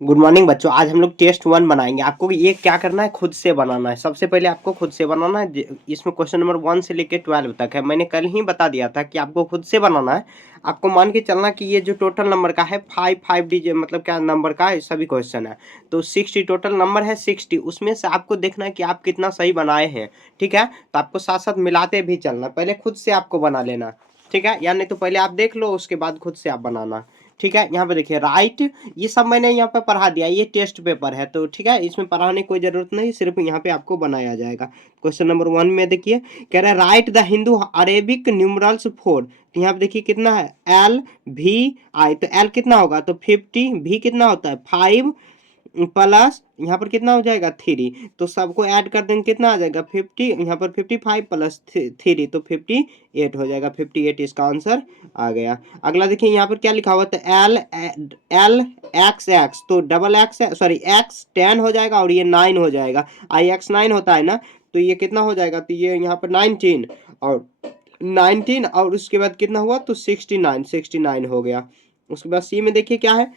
Good morning बच्चों। आज हम लोग टेस्ट 1 बनाएंगे। आपको ये क्या करना है, खुद से बनाना है। सबसे पहले आपको खुद से बनाना है। इसमें क्वेश्चन नंबर 1 से लेकर 12 तक है। मैंने कल ही बता दिया था कि आपको खुद से बनाना है। आपको मान के चलना कि ये जो टोटल नंबर का है 5 डिजिट मतलब क्या नंबर का है, सभी क्वेश्चन है। तो 60 टोटल नंबर है 60, उसमें से आपको देखना है कि आप कितना सही बनाए हैं। ठीक है, तो आपको साथ साथ मिलाते भी चलना। पहले खुद से आपको बना लेना, ठीक है, या नहीं तो पहले आप देख लो, उसके बाद खुद से आप बनाना। ठीक है, यहाँ पे देखिए राइट, ये सब मैंने यहाँ पे पढ़ा दिया। ये टेस्ट पेपर है तो ठीक है, इसमें पढ़ाने की कोई जरूरत नहीं, सिर्फ यहाँ पे आपको बनाया जाएगा। क्वेश्चन नंबर 1 में देखिए, कह रहा है right the Hindu Arabic numerals four. तो यहाँ पे देखिए कितना है, LVI। तो L कितना होगा, तो 50। V कितना होता है 5 प्लस यहाँ पर कितना हो जाएगा 3। तो सबको ऐड कर देंगे, कितना आ जाएगा 50। यहाँ पर 55 प्लस 3 तो 58 हो जाएगा। 58 इसका आंसर आ गया। अगला देखिए यहाँ पर क्या लिखा हुआ था, LX। तो डबल एक्स, सॉरी एक्स 10 हो जाएगा और ये 9 हो जाएगा। IX 9 होता है ना, तो ये कितना हो जाएगा, तो ये यहाँ पर 19 और 19 और उसके बाद कितना हुआ, तो 69 हो गया। उसके बाद सी में देखिए क्या है,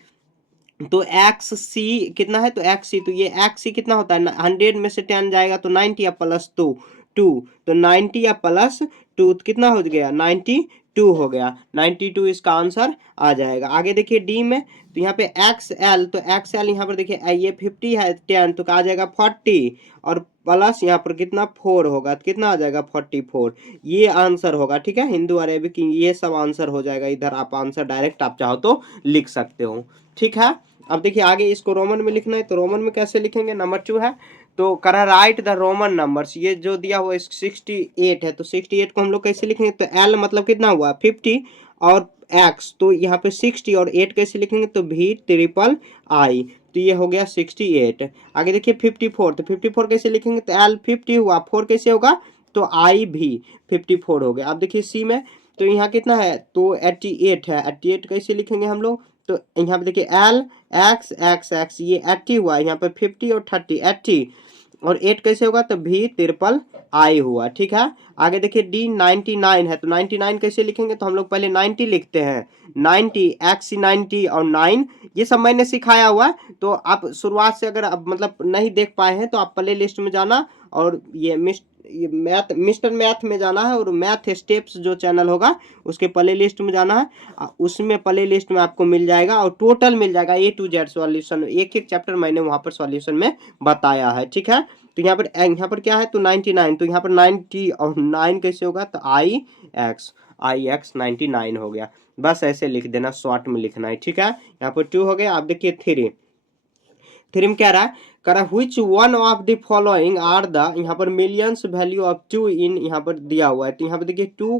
तो एक्स सी कितना है, तो एक्स सी, तो ये एक्स सी कितना होता है, 100 में से 10 जाएगा तो 90 या प्लस 2। तो 90 या प्लस 2 कितना हो गया, 92 हो गया। 92 इसका आंसर आ जाएगा। आगे देखिए डी में, तो यहाँ पे एक्स एल, तो एक्स एल यहाँ पर देखिए ये 50 है 10, तो आ जाएगा 40 और प्लस यहाँ पर कितना 4 होगा, तो कितना आ जाएगा 44। ये आंसर होगा। ठीक है, हिंदू अरेबिक ये सब आंसर हो जाएगा। इधर आप आंसर डायरेक्ट आप चाहो तो लिख सकते हो। ठीक है, अब देखिए आगे इसको रोमन में लिखना है, तो रोमन में कैसे लिखेंगे, नंबर 2 है तो करा राइट द रोमन नंबर्स। ये जो दिया हुआ 68 है, तो 68 को हम लोग कैसे लिखेंगे, तो एल मतलब कितना हुआ 50 और एक्स, तो यहाँ पे 60 और 8 कैसे लिखेंगे, तो VIII। तो ये हो गया 68। आगे देखिए 54, तो 54 कैसे लिखेंगे, तो एल 50 हुआ, 4 कैसे होगा, तो आई भी 54 हो गया। अब देखिए सी में, तो यहाँ कितना है, तो 88 है, 88 कैसे लिखेंगे हम लोग, तो यहाँ पे देखिए LX ये 80 हुआ, यहाँ पे 50 और 30 80 और 8 कैसे होगा, तो VIII हुआ। ठीक है, आगे देखिए D 99 है, तो 99 कैसे लिखेंगे, तो हम लोग पहले 90 लिखते हैं। 90 एक्स 90 और 9 ये सब मैंने सिखाया हुआ है। तो आप शुरुआत से अगर आप मतलब नहीं देख पाए हैं तो आप प्ले लिस्ट में जाना और ये मिस्टर मैथ में जाना है और मैथ स्टेप्स जो चैनल होगा उसके प्ले लिस्ट में जाना है। उसमें प्ले लिस्ट में आपको मिल जाएगा और टोटल मिल जाएगा A to Z सॉल्यूशन, एक एक चैप्टर मैंने वहां पर सॉल्यूशन में बताया है। ठीक है, तो यहाँ पर क्या है, तो 99, तो यहाँ पर 90 और 9 कैसे होगा, तो IX 99 हो गया। बस ऐसे लिख देना, शॉर्ट में लिखना है। ठीक है, यहाँ पर 2 हो गया। आप देखिए 3 में क्या रहा है, करा which one of the following are the, यहाँ पर मिलियंस वैल्यू ऑफ 2 इन, यहाँ पर दिया हुआ है। तो यहाँ पर देखिए 2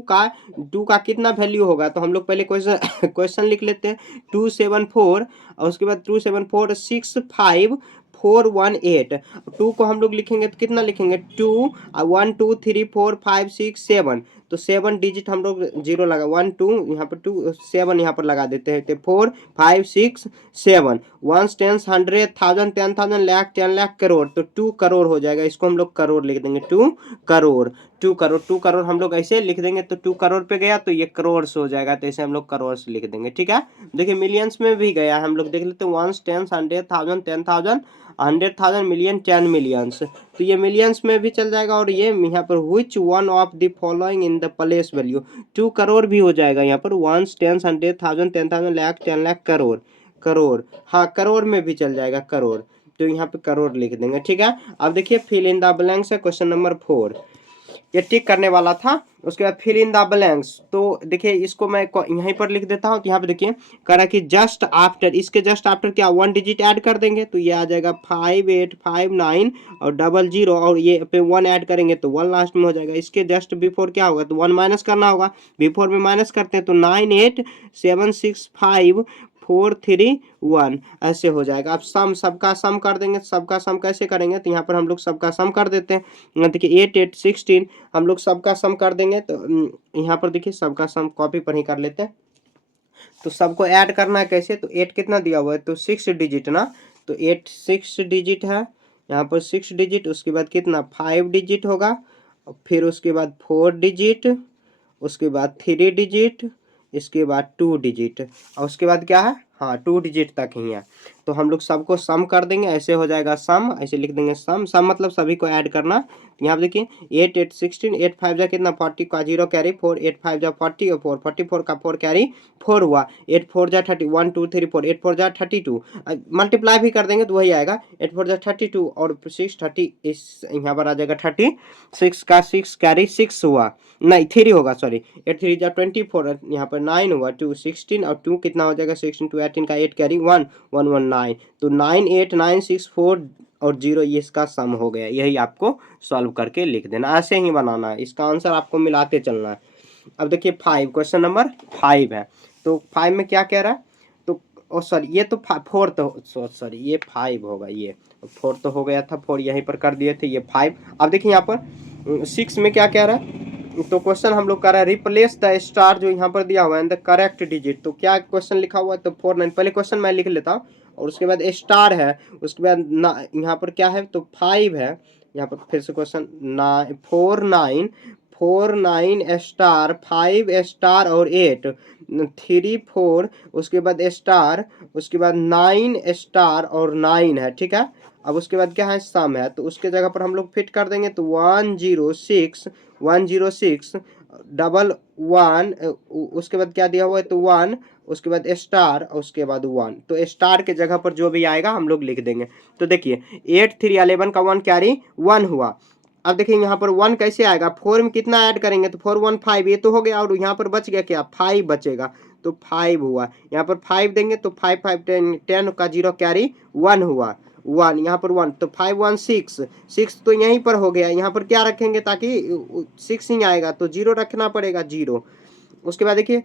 का कितना वैल्यू होगा, तो हम लोग पहले क्वेश्चन क्वेश्चन लिख लेते हैं। 274 और उसके बाद 274 65418। 2 को हम लोग लिखेंगे तो कितना लिखेंगे, 2 1 2 3 4 5 6 7, तो 7 डिजिट हम लोग जीरो लगा, 1 2 यहाँ पर 2 7 यहाँ पर लगा देते हैं, तो 4 5 6 7 1 10 100 1000 10,000 लाख 10 लाख करोड़, तो 2 करोड़ हो जाएगा। इसको हम लोग करोड़ लिख देंगे, 2 करोड़। 2 करोड़ हम लोग ऐसे लिख देंगे, तो 2 करोड़ पे गया तो ये करोड़ हो जाएगा, तो ऐसे हम लोग करोड़ लिख देंगे। ठीक है, देखिए मिलियंस में भी गया, हम लोग देख लेते हैं 1 10 100 1000 10,000 100,000 मिलियन 10 मिलियंस, तो ये मिलियंस में भी चल जाएगा। और ये यहाँ पर which one of the following in the place value, 2 crore भी हो जाएगा यहाँ पर 1 10 100 1000 10,000 लाख 10 लाख करोड़, करोड़, हाँ करोड़ में भी चल जाएगा करोड़, तो यहाँ पे करोड़ लिख देंगे। ठीक है, अब देखिए फिल इन द ब्लैंक्स है क्वेश्चन नंबर 4, ये टिक करने वाला था। उसके बाद फिल इन द ब्लैंक्स, तो देखिए इसको मैं यहीं पर लिख देता हूँ। तो यहाँ पे देखिए कह रहा है कि जस्ट आफ्टर, इसके जस्ट आफ्टर क्या 1 डिजिट ऐड कर देंगे, तो ये आ जाएगा 5859 और 00 और ये पे 1 ऐड करेंगे तो 1 लास्ट में हो जाएगा। इसके जस्ट बिफोर क्या होगा, तो 1 माइनस करना होगा, बिफोर में माइनस करते हैं तो 98765 431 ऐसे हो जाएगा। अब सम, सबका सम कर देंगे, सबका सम कैसे करेंगे, तो यहाँ पर हम लोग सबका सम कर देते हैं। देखिए 8 8 16 हम लोग सबका सम कर देंगे, तो यहाँ पर देखिए सबका सम कॉपी पर ही कर लेते हैं। तो सबको ऐड करना है कैसे, तो 8 कितना दिया हुआ है, तो 6 डिजिट ना, तो 8 6 डिजिट है, यहाँ पर 6 डिजिट, उसके बाद कितना 5 डिजिट होगा, फिर उसके बाद 4 डिजिट, उसके बाद 3 डिजिट, इसके बाद 2 डिजिट और उसके बाद क्या है, हाँ 2 डिजिट तक ही है। तो तो हम लोग सबको सम कर देंगे, ऐसे हो जाएगा सम, ऐसे लिख देंगे सम। सम मतलब सभी को ऐड करना। यहाँ पे देखिए 8 8 16, 8 5 जा कितना 40 का 0 कैरी 4, 8 5 जा 40 और 4 44 का 4 कैरी 4 हुआ। 8 4 जा 30, 1 2 3 4, 8 4 जा 32, मल्टीप्लाई भी कर देंगे तो वही आएगा। 8 4 जा 32 और 6 30, इस यहाँ पर आ जाएगा 36 का 6 कैरी 6 हुआ, नहीं 3 होगा, सॉरी। 8 3 जा 24, यहाँ पर 9 हुआ, 2 16 और 2 कितना हो जाएगा 16 2 18 का 8 कैरी 1 1 1 9, तो 9 8 9 6 4 और 0, ये इसका सम हो गया। यही आपको सॉल्व करके लिख देना, ऐसे ही बनाना है, इसका आंसर आपको मिलाते चलना है। अब देखिए 5, क्वेश्चन नंबर 5 है। तो 5 में क्या कह रहा है, तो सॉरी ये तो 4 तो सॉरी ये 5 होगा, ये 4 तो हो गया था, 4 यहीं पर कर दिए थे, ये 5। अब देखिए यहाँ पर 6 में क्या कह रहा है, तो क्वेश्चन हम लोग कर रहे हैं रिप्लेस द स्टार जो यहाँ पर दिया हुआ है द करेक्ट डिजिट। तो क्या क्वेश्चन लिखा हुआ है, तो 4 9, पहले क्वेश्चन मैं लिख लेता हूँ और उसके बाद स्टार है, उसके बाद यहाँ पर क्या है, तो 5 है। यहाँ पर फिर से क्वेश्चन 4 9 स्टार 5 स्टार और 8 3 4, उसके बाद स्टार, उसके बाद 9 स्टार और 9 है, ठीक है। अब उसके बाद क्या है, सम है, तो उसके जगह पर हम लोग फिट कर देंगे, तो 106 डबल 1, उसके बाद क्या दिया हुआ है, तो 1, उसके बाद स्टार और उसके बाद 1, तो स्टार के जगह पर जो भी आएगा हम लोग लिख देंगे। तो देखिए 8 3 11 का 1 कैरी 1 हुआ। अब देखिए यहाँ पर 1 कैसे आएगा, 4 में कितना ऐड करेंगे, तो 4 1 5, ये तो हो गया, और यहाँ पर बच गया क्या, 5 बचेगा, तो 5 हुआ। यहाँ पर 5 देंगे तो 5 5 10 10 का 0 कैरी 1 हुआ, 1 यहाँ पर 1, तो 5 1 6 6 तो यहीं पर हो गया। यहाँ पर क्या रखेंगे ताकि 6 ही आएगा, तो 0 रखना पड़ेगा, 0। उसके बाद देखिए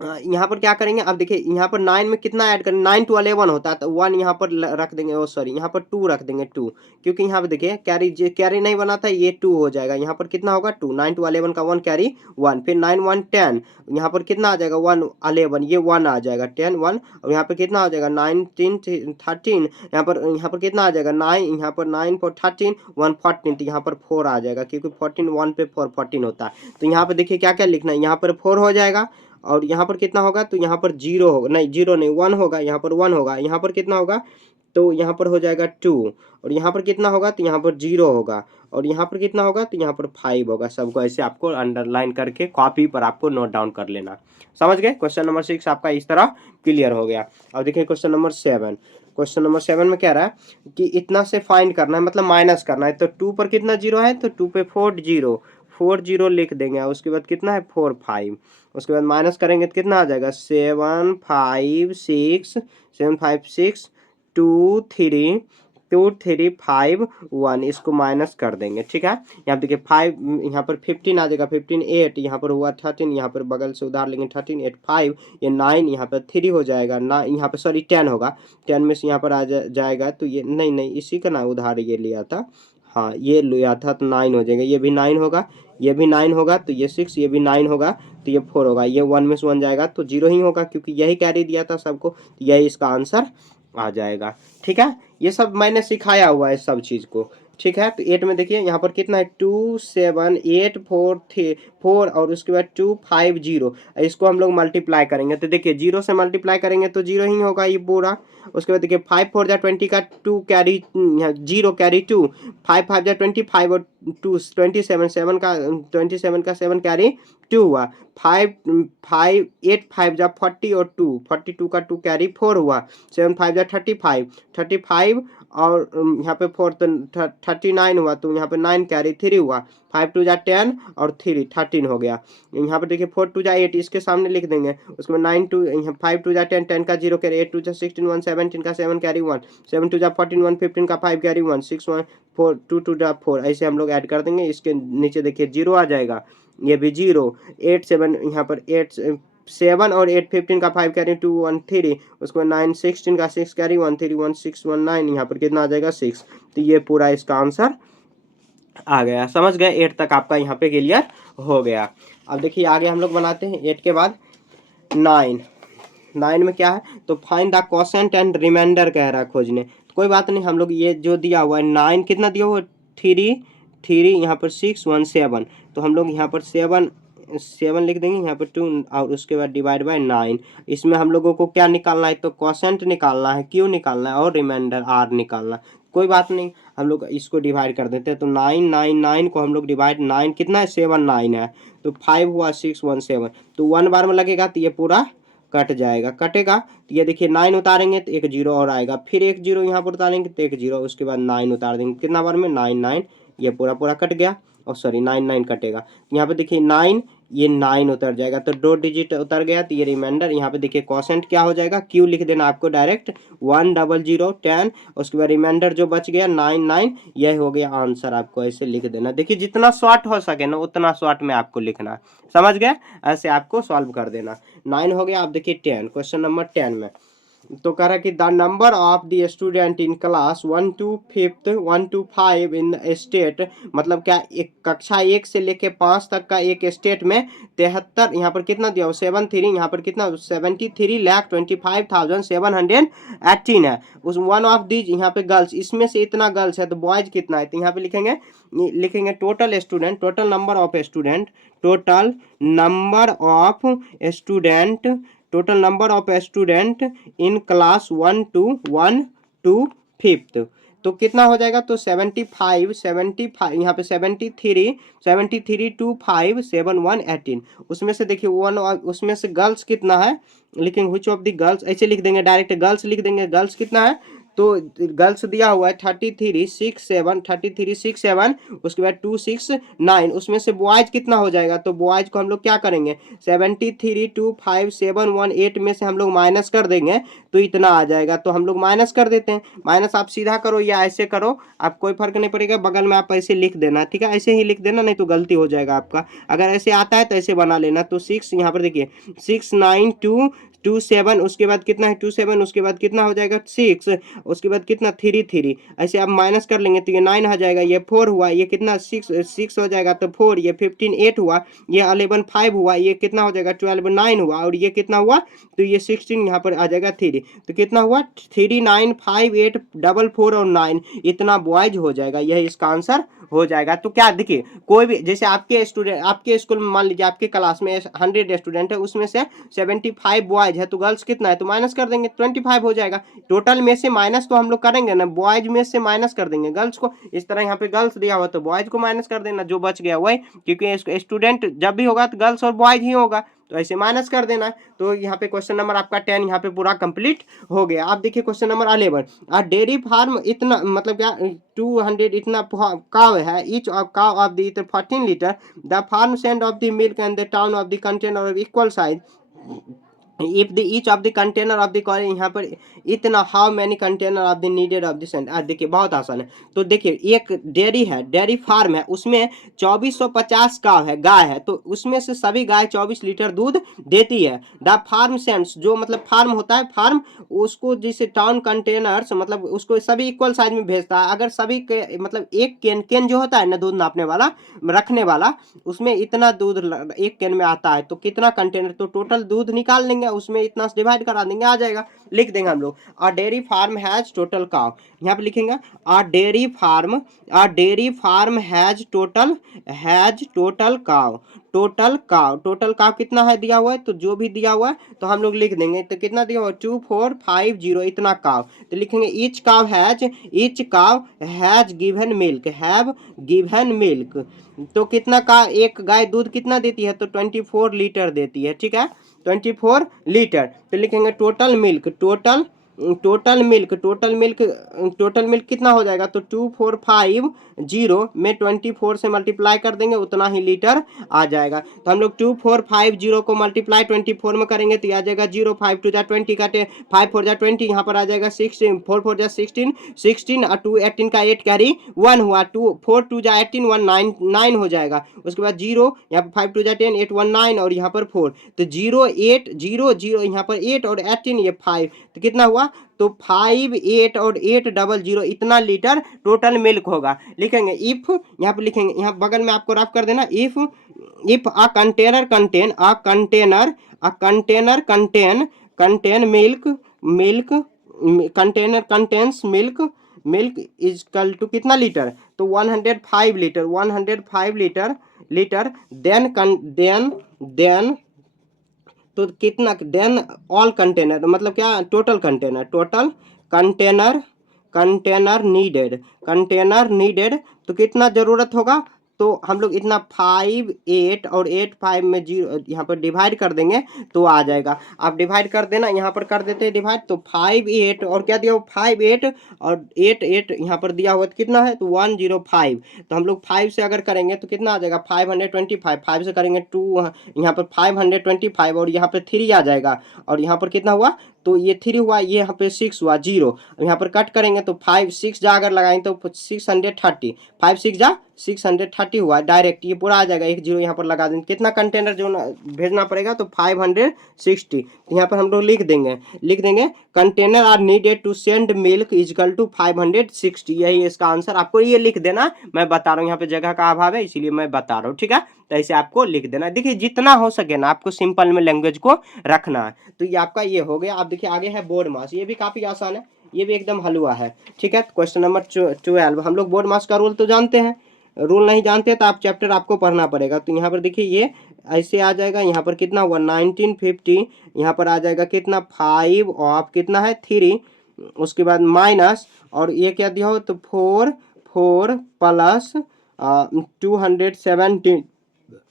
यहाँ पर क्या करेंगे, अब देखिए यहाँ पर 9 में कितना ऐड करें, 9 to 11 होता है, तो 1 यहाँ पर रख देंगे, ओ सॉरी यहाँ पर 2 रख देंगे, 2, क्योंकि यहाँ पे देखिए कैरी नहीं बना था, ये 2 हो जाएगा। यहाँ पर कितना होगा 2, 9 to 11 का 1 कैरी 1, फिर 9 1 10, यहाँ पर कितना आ जाएगा 1 11, ये 1 आ जाएगा, 10 1, और यहाँ पर कितना हो जाएगा 9 3 13, यहाँ पर कितना आ जाएगा 9, यहाँ पर 9 4 13 1 14, तो यहाँ पर 4 आ जाएगा, क्योंकि 14 1 पे 4 14 होता है। तो यहाँ पर देखिए क्या क्या लिखना है, यहाँ पर 4 हो जाएगा, और यहाँ पर कितना होगा, तो यहाँ पर 0 होगा, नहीं 0 नहीं 1 होगा, यहाँ पर 1 होगा, यहाँ पर कितना होगा, तो यहाँ पर हो जाएगा 2, और यहाँ पर कितना होगा, तो यहाँ पर 0 होगा, और यहाँ पर कितना होगा, तो यहाँ पर 5 होगा। सबको ऐसे आपको अंडरलाइन करके कॉपी पर आपको नोट डाउन कर लेना। समझ गए, क्वेश्चन नंबर 6 आपका इस तरह क्लियर हो गया। अब देखिए क्वेश्चन नंबर 7, क्वेश्चन नंबर 7 में कह रहा है कि इतना से फाइंड करना है, मतलब माइनस करना है। तो 2 पर कितना 0 है, तो 2 पे 4 0 लिख देंगे, उसके बाद कितना है 4 5, उसके बाद माइनस करेंगे तो कितना आ जाएगा 7 5 6 7 5 6 2 3 2 3 5 1, इसको माइनस कर देंगे, ठीक है। यहाँ देखिए 5, यहाँ पर 15 आ जाएगा, 15 8, यहाँ पर हुआ 13, यहाँ पर बगल से उधार लेंगे 13 8 5, ये 9, यहाँ पर 3 हो जाएगा ना, यहाँ पर सॉरी 10 होगा, 10 में से यहाँ पर आ जाएगा, तो ये नहीं इसी का ना उधार ये लिया था, हाँ ये लिया था, तो 9 हो जाएगा, ये भी 9 होगा, ये भी 9 होगा, तो ये 6, ये भी 9 होगा, तो ये 4 होगा, ये 1 में से 1 जाएगा, तो 0 ही होगा, क्योंकि यही कैरी दिया था सबको, तो यही इसका आंसर आ जाएगा, ठीक है। ये सब मैंने सिखाया हुआ है सब चीज़ को, ठीक है। तो 8 में देखिए यहाँ पर कितना है 2 7 8 4 4, और उसके बाद 2 5 0, इसको हम लोग मल्टीप्लाई करेंगे, तो देखिए 0 से मल्टीप्लाई करेंगे तो 0 ही होगा ये पूरा। उसके बाद देखिए 5 4 जा 20 का 2 कैरी 0 कैरी 2, 5 5 जा 25 और 2 27 7 का 27 का 7 कैरी 2 हुआ, 5 5 8 5 जा 40 और 2 42 का 2 कैरी 4 हुआ, 7 5 जा 35 और यहाँ पे 4 तो 39 हुआ, तो यहाँ पे 9 कैरी 3 हुआ, 5 2 जा 10 और 3 13 हो गया। यहाँ पे देखिए 4 2 जा 8, इसके सामने लिख देंगे, उसके बाद 9 2 यहाँ 5 2 जा 10 10 का 0 कैरी, 8 2 जा 16 1 17 का 7 कैरी 1, 7 2 जा 14 1 15 का 5 कैरी 1, 6 1 4 2 2 जा 4, ऐसे हम लोग ऐड कर देंगे। इसके नीचे देखिए 0 आ जाएगा, ये भी 0, 8 7 यहाँ पर 8 7 और 8 15 का 5 कैरी 2 1 3, उसके बाद 9 16 का 6 कैरी 1 3 1 6 1 9, यहाँ पर कितना आ जाएगा 6, तो ये पूरा इसका आंसर आ गया। समझ गए, 8 तक आपका यहाँ पे क्लियर हो गया। अब देखिए आगे हम लोग बनाते हैं 8 के बाद 9 में क्या है, तो find the quotient and remainder कह रहा है खोजने। तो कोई बात नहीं, हम लोग ये जो दिया हुआ है 9 कितना दिया हुआ है 3 3, यहाँ पर 6 1 7, तो हम लोग यहाँ पर 7 7 लिख देंगे यहाँ पे 2 और उसके बाद डिवाइड बाय 9। इसमें हम लोगों को क्या निकालना है, तो क्वोशेंट निकालना है, क्यू निकालना है और रिमाइंडर आर निकालना है। कोई बात नहीं, हम लोग इसको डिवाइड कर देते हैं। तो 9 को हम लोग डिवाइड 9 कितना है 7 9 है, तो 5 हुआ 6 1 7। तो 1 बार में लगेगा तो ये पूरा कट जाएगा, कटेगा तो ये देखिए 9 उतारेंगे तो एक जीरो और आएगा, फिर एक जीरो यहाँ पर उतारेंगे तो एक जीरो, उसके बाद 9 उतार देंगे, कितना बार में 9 9, ये पूरा पूरा कट गया और सॉरी 9 9 कटेगा। यहाँ पे देखिए 9, ये 9 उतर जाएगा तो 2 डिजिट उतर गया, तो ये रिमाइंडर यहाँ पे देखिए क्वोशेंट क्या हो जाएगा, क्यू लिख देना आपको डायरेक्ट 1 0 0 10, उसके बाद रिमाइंडर जो बच गया 9 9, यह हो गया आंसर। आपको ऐसे लिख देना, देखिए जितना शॉर्ट हो सके ना उतना शॉर्ट में आपको लिखना, समझ गए, ऐसे आपको सॉल्व कर देना। 9 हो गया। आप देखिए 10, क्वेश्चन नंबर 10 में तो कह रहा है कि the number of the student in class 1 to 5th 1 to 5 in state, मतलब क्या एक कक्षा 1 से लेके 5 तक का एक स्टेट में 73, यहाँ पर कितना दिया हो 73, यहाँ पर कितना 73,25,718 है। उस वन ऑफ दीज यहाँ पे गर्ल्स, इसमें से इतना गर्ल्स है तो बॉयज कितना है, तो यहाँ पे लिखेंगे total student, total number of student, total number of student, total number of student in class 1 to 5th, तो कितना हो जाएगा, तो 75 यहाँ पे 73 2 5 7 1 18। उसमें से देखिए वन, उसमें से गर्ल्स कितना है, लिखेंगे व्हिच ऑफ द गर्ल्स, ऐसे लिख देंगे डायरेक्ट गर्ल्स लिख देंगे, गर्ल्स कितना है, तो गर्ल्स दिया हुआ है 33 6 7, उसके बाद 2 6 9, उसमें से बॉयज कितना हो जाएगा, तो बॉयज को हम लोग क्या करेंगे 73 2 5 7 1 8 में से हम लोग माइनस कर देंगे तो इतना आ जाएगा, तो हम लोग माइनस कर देते हैं। माइनस आप सीधा करो या ऐसे करो, आप कोई फर्क नहीं पड़ेगा, बगल में आप ऐसे लिख देना, ठीक है, ऐसे ही लिख देना, नहीं तो गलती हो जाएगा आपका। अगर ऐसे आता है तो ऐसे बना लेना। तो 6 यहाँ पर देखिए 6 9 2 2 7, उसके बाद कितना है 2 7, उसके बाद कितना हो जाएगा 6, उसके बाद कितना 3 3, ऐसे आप माइनस कर लेंगे तो ये 9 आ जाएगा, ये 4 हुआ, ये कितना 6 हो जाएगा तो 4, ये 15 8 हुआ, ये 11 5 हुआ, ये कितना हो जाएगा 12 9 हुआ, और ये कितना हुआ, तो ये 16 यहाँ पर आ जाएगा 3, तो कितना हुआ 3 9 5 8 4 4 और 9, इतना बॉयज हो जाएगा, यह इसका आंसर हो जाएगा। तो क्या देखिए कोई भी, जैसे आपके स्टूडेंट, आपके स्कूल में मान लीजिए आपके क्लास में 100 स्टूडेंट है, उसमें से 75 बॉयज है, तो गर्ल्स कितना है, तो माइनस कर देंगे 25 हो जाएगा। टोटल में से माइनस तो हम लोग करेंगे ना, बॉयज में से माइनस कर देंगे गर्ल्स को, इस तरह यहाँ पे गर्ल्स दिया हुआ तो बॉयज को माइनस कर देना, जो बच गया वही, क्योंकि स्टूडेंट जब भी होगा तो गर्ल्स और बॉयज ही होगा, तो ऐसे माइनस कर देना। तो यहाँ पे क्वेश्चन नंबर आपका 10 यहाँ पे पूरा कंप्लीट हो गया। आप देखिए क्वेश्चन नंबर 11, डेयरी फार्म इतना मतलब क्या 200 इतना काव है, each of cow of the 14 litre, the farm send of the milk and the town of the container of equal size, if the each of the container of the college, यहाँ पर इतना how many container of the needed of the sent. देखिए बहुत आसान है। तो देखिए एक डेयरी है, डेयरी फार्म है, उसमें 2450 काव है, गाय है, तो उसमें से सभी गाय 24 लीटर दूध देती है। द फार्म सेंड्स, जो मतलब फार्म होता है, फार्म उसको जैसे टाउन कंटेनर्स मतलब उसको सभी इक्वल साइज में भेजता है। अगर सभी के मतलब एक कैन जो होता है ना दूध नापने वाला रखने वाला, उसमें इतना दूध एक कैन में आता है, तो कितना कंटेनर, तो टोटल दूध निकाल लेंगे, उसमें इतना डिवाइड करा देंगे, आ जाएगा, लिख देंगे हम लोग। A dairy farm has total cow, यहाँ पे लिखेंगे a dairy farm has total cow, total cow कितना है दिया हुआ है, तो जो भी दिया हुआ है तो हम लोग लिख देंगे। तो कितना दिया हुआ 2450 इतना काव, तो लिखेंगे ईच काव हैज गिवन मिल्क, तो कितना का एक गाय दूध कितना देती है, तो 24 लीटर देती है, ठीक है 24 लीटर। तो लिखेंगे टोटल मिल्क कितना हो जाएगा, तो 2450 में 24 से मल्टीप्लाई कर देंगे, उतना ही लीटर आ जाएगा। तो हम लोग 2450 को मल्टीप्लाई 24 में करेंगे तो आ जाएगा 0, 5 2 20 काटे, 5 4 20, यहाँ पर आ जाएगा 16, 4 4 16 और 2 18 का 8 कैरी 1 हुआ, 2 4 2 18 1 9 हो जाएगा। उसके बाद 0, यहाँ पर 5 2 10 8 1 9 और यहाँ पर 4, तो 0 8 0 0, यहाँ पर 8 और 18 ये 5, तो कितना हुआ, तो 5 8 और 8 00 इतना लीटर टोटल मिल्क होगा। लिखेंगे इफ, यहाँ पे लिखेंगे, यहाँ बगल में आपको रफ कर देना, if a container contain milk is equal to कितना लीटर, तो 105 लीटर लीटर, देन तो कितना, देन ऑल कंटेनर मतलब क्या, टोटल कंटेनर कंटेनर नीडेड तो कितना जरूरत होगा, तो हम लोग इतना 5 8 और 8 5 में 0 यहाँ पर डिवाइड कर देंगे तो आ जाएगा। आप डिवाइड कर देना, यहाँ पर कर देते हैं डिवाइड, तो 5 8 और क्या दिया हुआ 5 8 और 8 8 यहाँ पर दिया हुआ तो कितना है, तो 105। तो हम लोग 5 से अगर करेंगे तो कितना आ जाएगा 525, 5 से करेंगे 2 यहाँ पर 525 और यहाँ पर 3 आ जाएगा, और यहाँ पर कितना हुआ, तो ये 3 हुआ, ये यहाँ पे 6 हुआ 0, यहाँ पर कट करेंगे तो 5 6 जा अगर लगाएंगे तो 630, 5 6 जा 630 हुआ डायरेक्ट, ये पूरा आ जाएगा, एक जीरो यहाँ पर लगा देंगे। कितना कंटेनर जो भेजना पड़ेगा, तो 560। तो यहाँ पर हम लोग लिख देंगे container are needed to send milk equal to 560, यही इसका आंसर। आपको ये लिख देना, मैं बता रहा हूँ यहाँ पे जगह का अभाव है इसीलिए मैं बता रहा हूँ, ठीक है। तो ऐसे आपको लिख देना। देखिए जितना हो सके ना आपको सिंपल में लैंग्वेज को रखना है। तो ये आपका ये हो गया। आप देखिए आगे है बोर्ड मास, ये भी काफी आसान है, ये भी एकदम हलवा है, ठीक है। क्वेश्चन नंबर 12, हम लोग बोर्ड मास का रूल तो जानते हैं, रूल नहीं जानते तो आप चैप्टर आपको पढ़ना पड़ेगा। तो यहाँ पर देखिए ये ऐसे आ जाएगा, यहाँ पर कितना हुआ 1950, यहाँ पर आ जाएगा कितना 5 और कितना है 3, उसके बाद माइनस, और ये क्या दिया हो तो 4 प्लस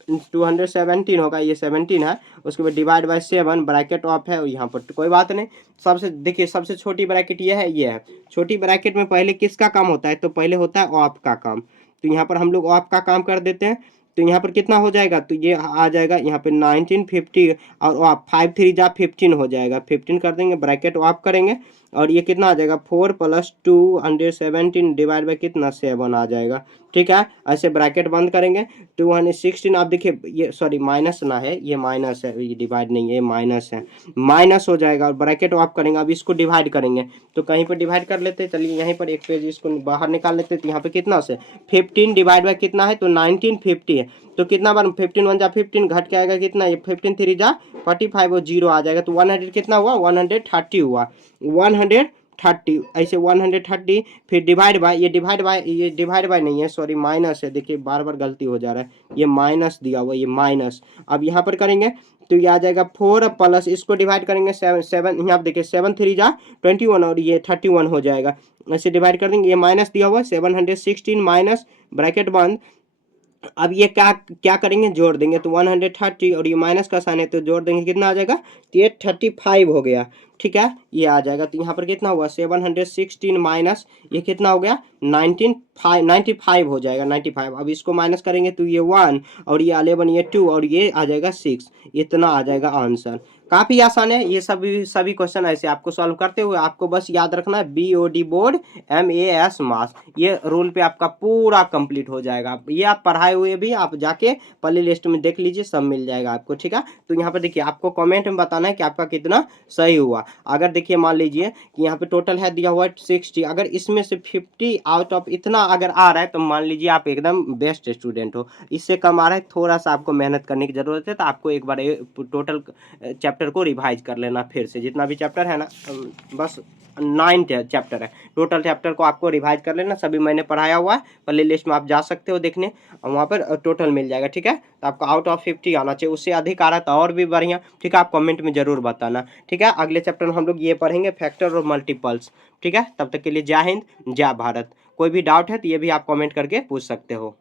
217 होगा, ये 17 है। उसके बाद डिवाइड बाय 7, ब्रैकेट ऑफ है, और यहाँ पर तो कोई बात नहीं। सबसे देखिए सबसे छोटी ब्रैकेट ये है। छोटी ब्रैकेट में पहले किसका काम होता है, तो पहले होता है ऑफ का काम। तो यहाँ पर हम लोग ऑफ का काम कर देते हैं। तो यहाँ पर कितना हो जाएगा, तो ये आ जाएगा यहाँ पे 1950 और ऑफ 5 3 जा 15 हो जाएगा, 15 कर देंगे, ब्रैकेट ऑफ करेंगे, और ये कितना आ जाएगा 4 प्लस 217 डिवाइड बाय कितना 7 आ जाएगा, ठीक है। ऐसे ब्रैकेट बंद करेंगे 216। आप देखिए ये सॉरी माइनस ना है, ये माइनस है, ये डिवाइड नहीं है, ये माइनस है, माइनस हो जाएगा, और ब्रैकेट ऑफ करेंगे। अब इसको डिवाइड करेंगे तो कहीं पर डिवाइड कर लेते हैं, चलिए यहीं पर एक पेज इसको बाहर निकाल लेते हैं। तो यहाँ पे कितना से 15 डिवाइड बाय कितना है, तो 1950 है। तो कितना बार 15 1 जा 15 घट के आएगा कितना, ये 15 3 जा 45 और 0 आ जाएगा। तो 100 कितना हुआ 130 हुआ, 130 ऐसे 130, फिर डिवाइड बाय, ये डिवाइड बाय नहीं है सॉरी माइनस है, देखिए बार बार गलती हो जा रहा है, ये माइनस दिया हुआ, ये माइनस। अब यहाँ पर करेंगे तो ये आ जाएगा 4 प्लस इसको डिवाइड करेंगे 7 यहाँ पे देखिए 7 3 जा 21 और ये 31 हो जाएगा। ऐसे डिवाइड कर देंगे, ये माइनस दिया हुआ 716 माइनस ब्रैकेट बंद। अब ये क्या करेंगे, जोड़ देंगे। तो 130 और ये माइनस का साइन है तो जोड़ देंगे, कितना आ जाएगा, तो ये 35 हो गया, ठीक है, ये आ जाएगा। तो यहाँ पर कितना हुआ 716 माइनस ये कितना हो गया 95 हो जाएगा, 95। अब इसको माइनस करेंगे तो ये 1 और ये 11 ये 2 और ये आ जाएगा 6, इतना आ जाएगा आंसर। काफी आसान है ये सभी क्वेश्चन। ऐसे आपको सॉल्व करते हुए आपको बस याद रखना है BOD बोर्ड MAS मास, ये रूल पे आपका पूरा कंप्लीट हो जाएगा। ये आप पढ़ाए हुए भी आप जाके प्ले लिस्ट में देख लीजिए, सब मिल जाएगा आपको, ठीक है। तो यहाँ पे देखिए आपको कमेंट में बताना है कि आपका कितना सही हुआ। अगर देखिए मान लीजिए कि यहाँ पे टोटल है दिया हुआ है 60, अगर इसमें से 50 आउट ऑफ इतना अगर आ रहा है तो मान लीजिए आप एकदम बेस्ट स्टूडेंट हो। इससे कम आ रहा है थोड़ा सा आपको मेहनत करने की जरूरत है, तो आपको एक बार टोटल चैप्टर को रिवाइज कर लेना फिर से, जितना भी चैप्टर है ना, बस 9 चैप्टर है, टोटल चैप्टर को आपको रिवाइज कर लेना। सभी मैंने पढ़ाया हुआ है, प्ले लिस्ट में आप जा सकते हो देखने, और वहाँ पर टोटल मिल जाएगा, ठीक है। तो आपको आउट ऑफ 50 आना चाहिए, उससे अधिक आ रहा है तो और भी बढ़िया, ठीक है। आप कमेंट में जरूर बताना, ठीक है। अगले चैप्टर में हम लोग ये पढ़ेंगे फैक्टर और मल्टीपल्स, ठीक है। तब तक के लिए जय हिंद जय भारत। कोई भी डाउट है तो ये भी आप कमेंट करके पूछ सकते हो।